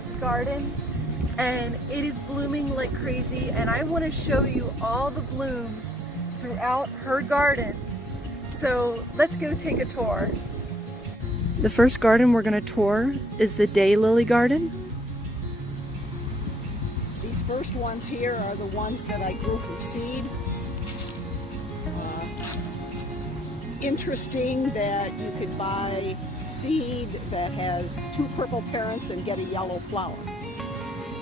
this garden and it is blooming like crazy, and I want to show you all the blooms throughout her garden. So let's go take a tour. The first garden we're going to tour is the Daylily Garden. These first ones here are the ones that I grew from seed. Interesting that you could buy seed that has 2 purple parents and get a yellow flower.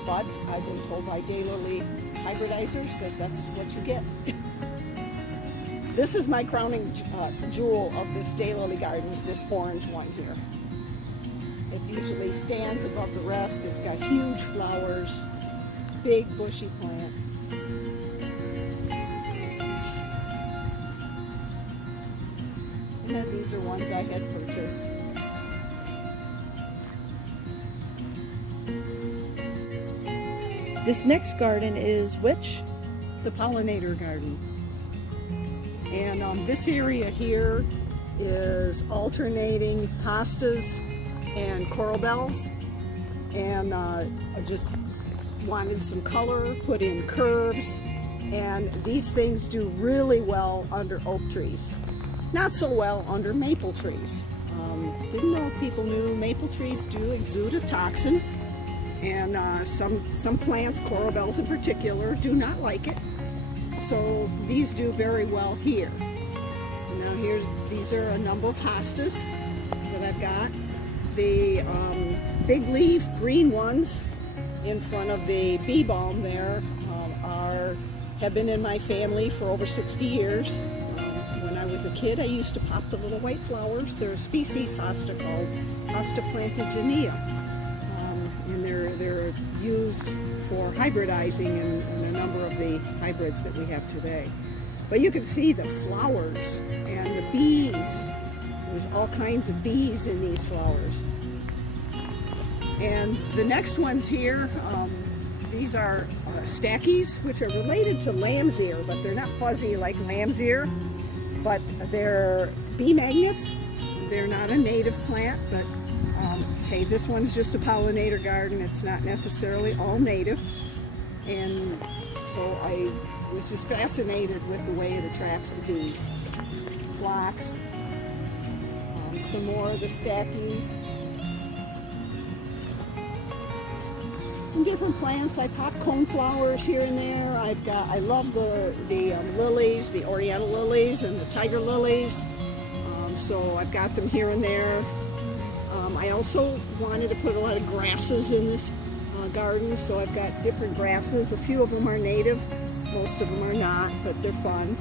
But I've been told by Daylily hybridizers that that's what you get. This is my crowning jewel of this Daylily Garden, is this orange one here. It usually stands above the rest. It's got huge flowers, big bushy plant. And then these are ones I had purchased. This next garden is which? The Pollinator Garden. And this area here is alternating hostas and coralbells. And I just wanted some color, put in curves, and these things do really well under oak trees. Not so well under maple trees. Didn't know if people knew maple trees do exude a toxin, and some plants, coralbells in particular, do not like it. So these do very well here. And now these are a number of hostas that I've got. The big leaf green ones in front of the bee balm there have been in my family for over 60 years. When I was a kid, I used to pop the little white flowers. They're a species hosta called Hosta plantagenea. And they're used for hybridizing in a number of the hybrids that we have today. But you can see the flowers and the bees. There's all kinds of bees in these flowers. And the next ones here, these are stackies, which are related to lamb's ear, but they're not fuzzy like lamb's ear, but they're bee magnets. They're not a native plant, but hey, this one's just a pollinator garden. It's not necessarily all native. And so I was just fascinated with the way it attracts the bees. Phlox, some more of the stackies. And different plants. I pop coneflowers here and there. I love the lilies, the oriental lilies and the tiger lilies. So I've got them here and there. I also wanted to put a lot of grasses in this garden, so I've got different grasses. A few of them are native, most of them are not, but they're fun.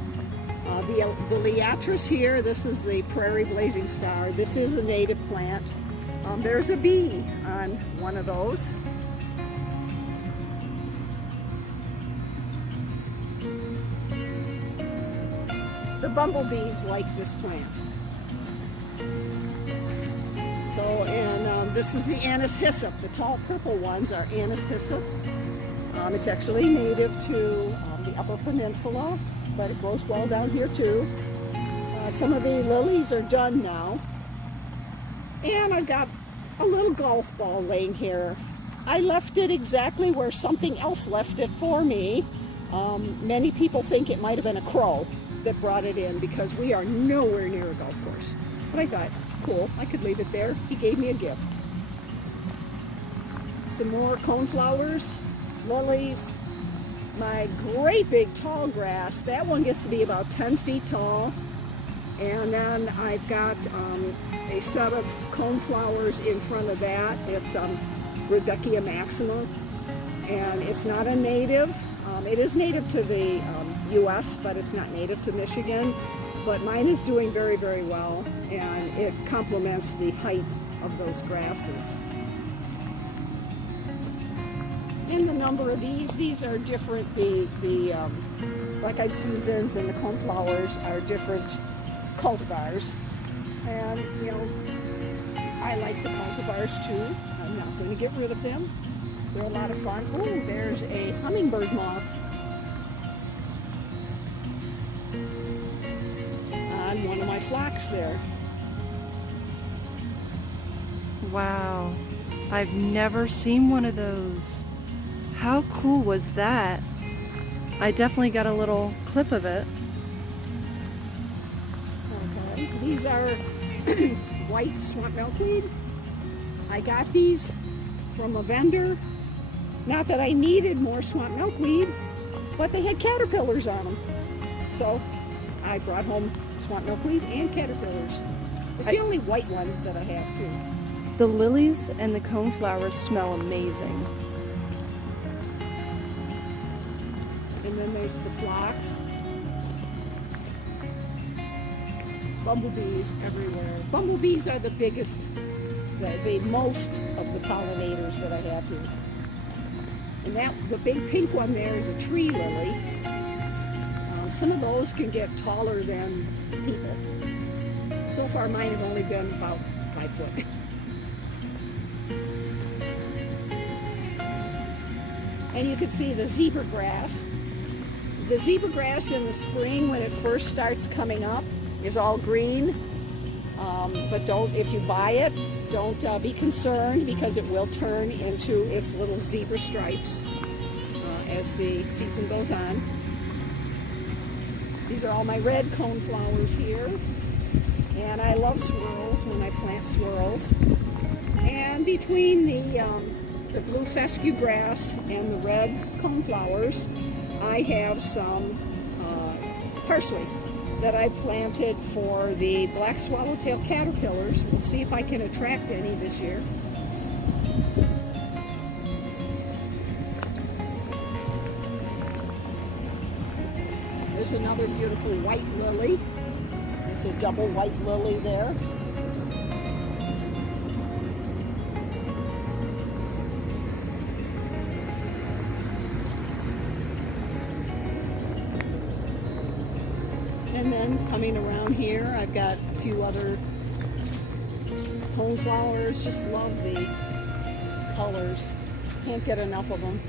The liatris here, this is the prairie blazing star. This is a native plant. There's a bee on one of those. The bumblebees like this plant. So, and this is the anise hyssop. The tall purple ones are anise hyssop. It's actually native to the Upper Peninsula, but it grows well down here too. Some of the lilies are done now. And I've got a little golf ball laying here. I left it exactly where something else left it for me. Many people think it might have been a crow that brought it in because we are nowhere near a golf course. But I thought, cool, I could leave it there. He gave me a gift. Some more coneflowers, lilies, my great big tall grass. That one gets to be about 10 feet tall. And then I've got a set of coneflowers in front of that. It's Rudbeckia maxima, and it's not a native. It is native to the U.S., but it's not native to Michigan. But mine is doing very, very well, and it complements the height of those grasses. And the number of these are different. The black-eyed Susans and the coneflowers are different cultivars. And, you know, I like the cultivars too. I'm not going to get rid of them. They're a lot of fun. Oh, there's a hummingbird moth on one of my phlox there. Wow. I've never seen one of those. How cool was that? I definitely got a little clip of it. Okay, these are white swamp milkweed. I got these from a vendor. Not that I needed more swamp milkweed, but they had caterpillars on them. So I brought home swamp milkweed and caterpillars. It's the only white ones that I have too. The lilies and the coneflowers smell amazing. And then there's the phlox. Bumblebees everywhere. Bumblebees are the biggest, the most of the pollinators that I have here. And the big pink one there is a tree lily. Some of those can get taller than people. So far mine have only been about 5 foot. And you can see the zebra grass. The zebra grass in the spring when it first starts coming up is all green. But if you buy it, don't be concerned because it will turn into its little zebra stripes as the season goes on. These are all my red coneflowers here. And I love swirls when I plant swirls. And between the blue fescue grass and the red coneflowers, I have some parsley that I planted for the black swallowtail caterpillars. We'll see if I can attract any this year. There's another beautiful white lily. There's a double white lily there. And then coming around here, I've got a few other coneflowers. Just love the colors. Can't get enough of them.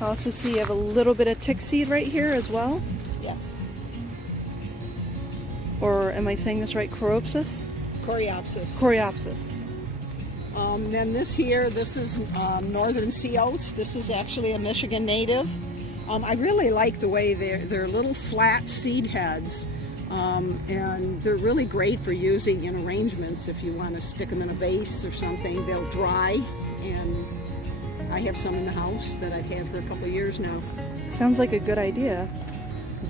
I also see you have a little bit of tick seed right here as well. Yes. Or am I saying this right? Coreopsis? Coreopsis. Coreopsis. Then this is northern sea oats. This is actually a Michigan native. I really like the way they're little flat seed heads. And they're really great for using in arrangements if you want to stick them in a vase or something. They'll dry, and I have some in the house that I've had for a couple of years now. Sounds like a good idea.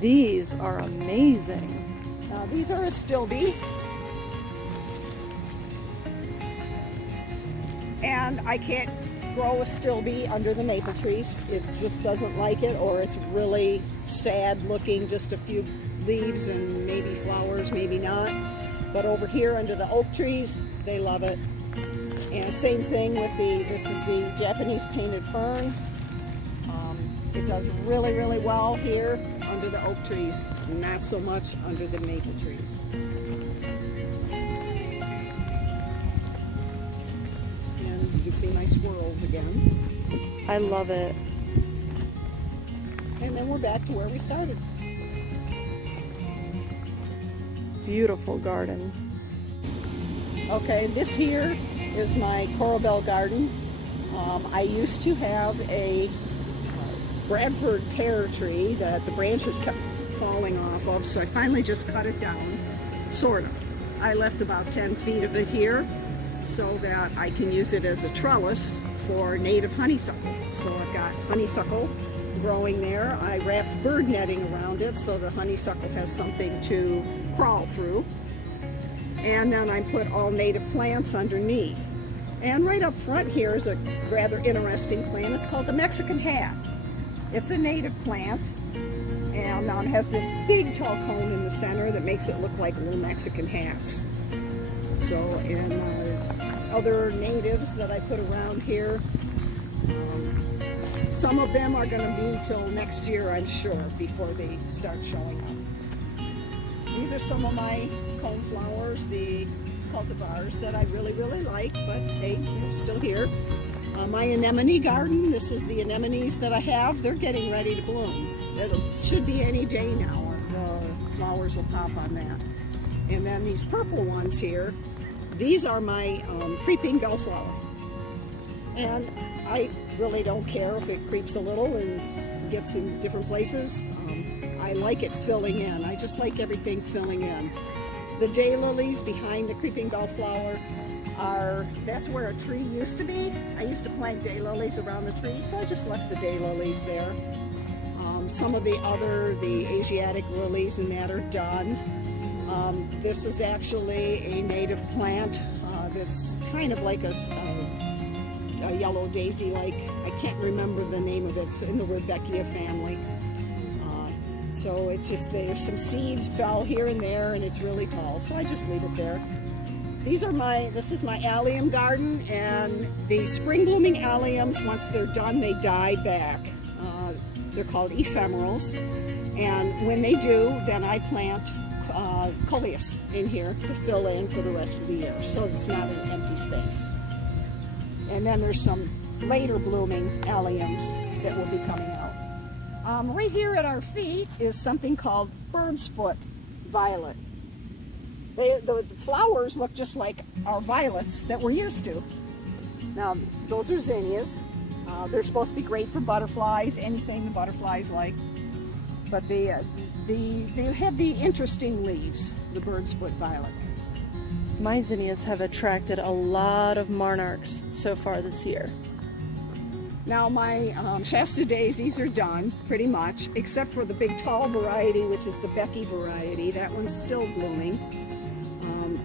These are amazing. These are a stilby. And I can't grow a stilby under the maple trees. It just doesn't like it, or it's really sad looking, just a few leaves and maybe flowers, maybe not. But over here under the oak trees, they love it. And same thing with this is the Japanese painted fern. It does really, really well here under the oak trees, not so much under the maple trees. And you can see my swirls again. I love it. And then we're back to where we started. Beautiful garden. Okay, this here is my Coralbell Garden. I used to have a Bradford pear tree that the branches kept falling off of, so I finally just cut it down, sort of. I left about 10 feet of it here so that I can use it as a trellis for native honeysuckle. So I've got honeysuckle growing there. I wrapped bird netting around it so the honeysuckle has something to crawl through. And then I put all native plants underneath. And right up front here is a rather interesting plant. It's called the Mexican hat. It's a native plant, and it has this big tall cone in the center that makes it look like little Mexican hats. So, and other natives that I put around here, some of them are going to be till next year, I'm sure, before they start showing up. These are some of my coneflowers, the cultivars that I really, really like, but hey, they're still here. My anemone garden, this is the anemones that I have. They're getting ready to bloom. It should be any day now. The flowers will pop on that. And then these purple ones here, these are my creeping bellflower. And I really don't care if it creeps a little and gets in different places. I like it filling in. I just like everything filling in. The daylilies behind the creeping bellflower that's where a tree used to be. I used to plant daylilies around the tree, so I just left the daylilies there. Some of the Asiatic lilies and that are done. This is actually a native plant that's kind of like a yellow daisy, like, I can't remember the name of it. It's in the Rudbeckia family. So it's just, there's some seeds fell here and there, and it's really tall, so I just leave it there. This is my allium garden, and the spring blooming alliums, once they're done, they die back. They're called ephemerals, and when they do, then I plant coleus in here to fill in for the rest of the year, so it's not an empty space. And then there's some later blooming alliums that will be coming out. Right here at our feet is something called bird's foot violet. The flowers look just like our violets that we're used to. Now, those are zinnias. They're supposed to be great for butterflies, anything the butterflies like. But they have the interesting leaves, the bird's foot violet. My zinnias have attracted a lot of monarchs so far this year. Now my Shasta daisies are done, pretty much, except for the big tall variety, which is the Becky variety. That one's still blooming.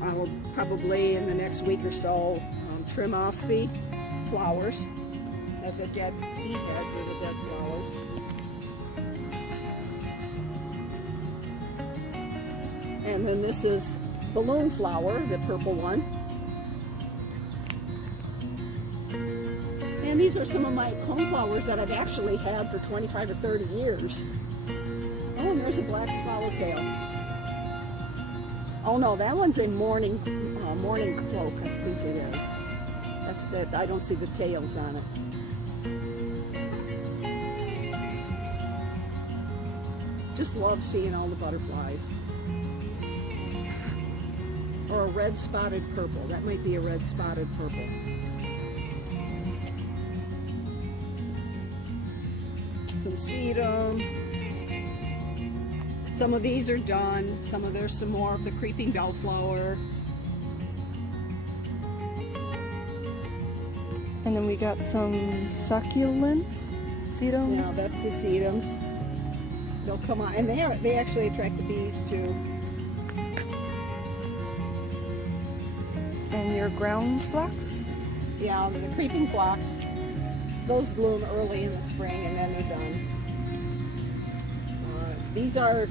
I will probably, in the next week or so, trim off the flowers, the dead seed heads or the dead flowers. And then this is balloon flower, the purple one. And these are some of my coneflowers that I've actually had for 25 or 30 years. Oh, and there's a black swallowtail. Oh no, that one's a morning cloak, I think it is. That's that. I don't see the tails on it. Just love seeing all the butterflies. Or a red spotted purple. That might be a red spotted purple. Some sedum. Some of these are done. There's some more of the creeping bellflower. And then we got some succulents, sedums. Yeah, that's the sedums. They'll come on, and they actually attract the bees too. And your ground phlox? Yeah, the creeping phlox. Those bloom early in the spring and then they're done. These are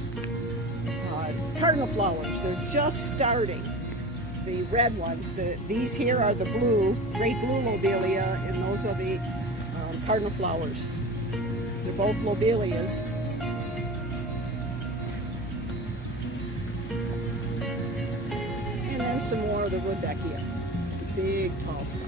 cardinal flowers. They're just starting. The red ones. These here are the great blue lobelia, and those are the cardinal flowers. They're both lobelias. And then some more of the Rudbeckia. The big tall stuff.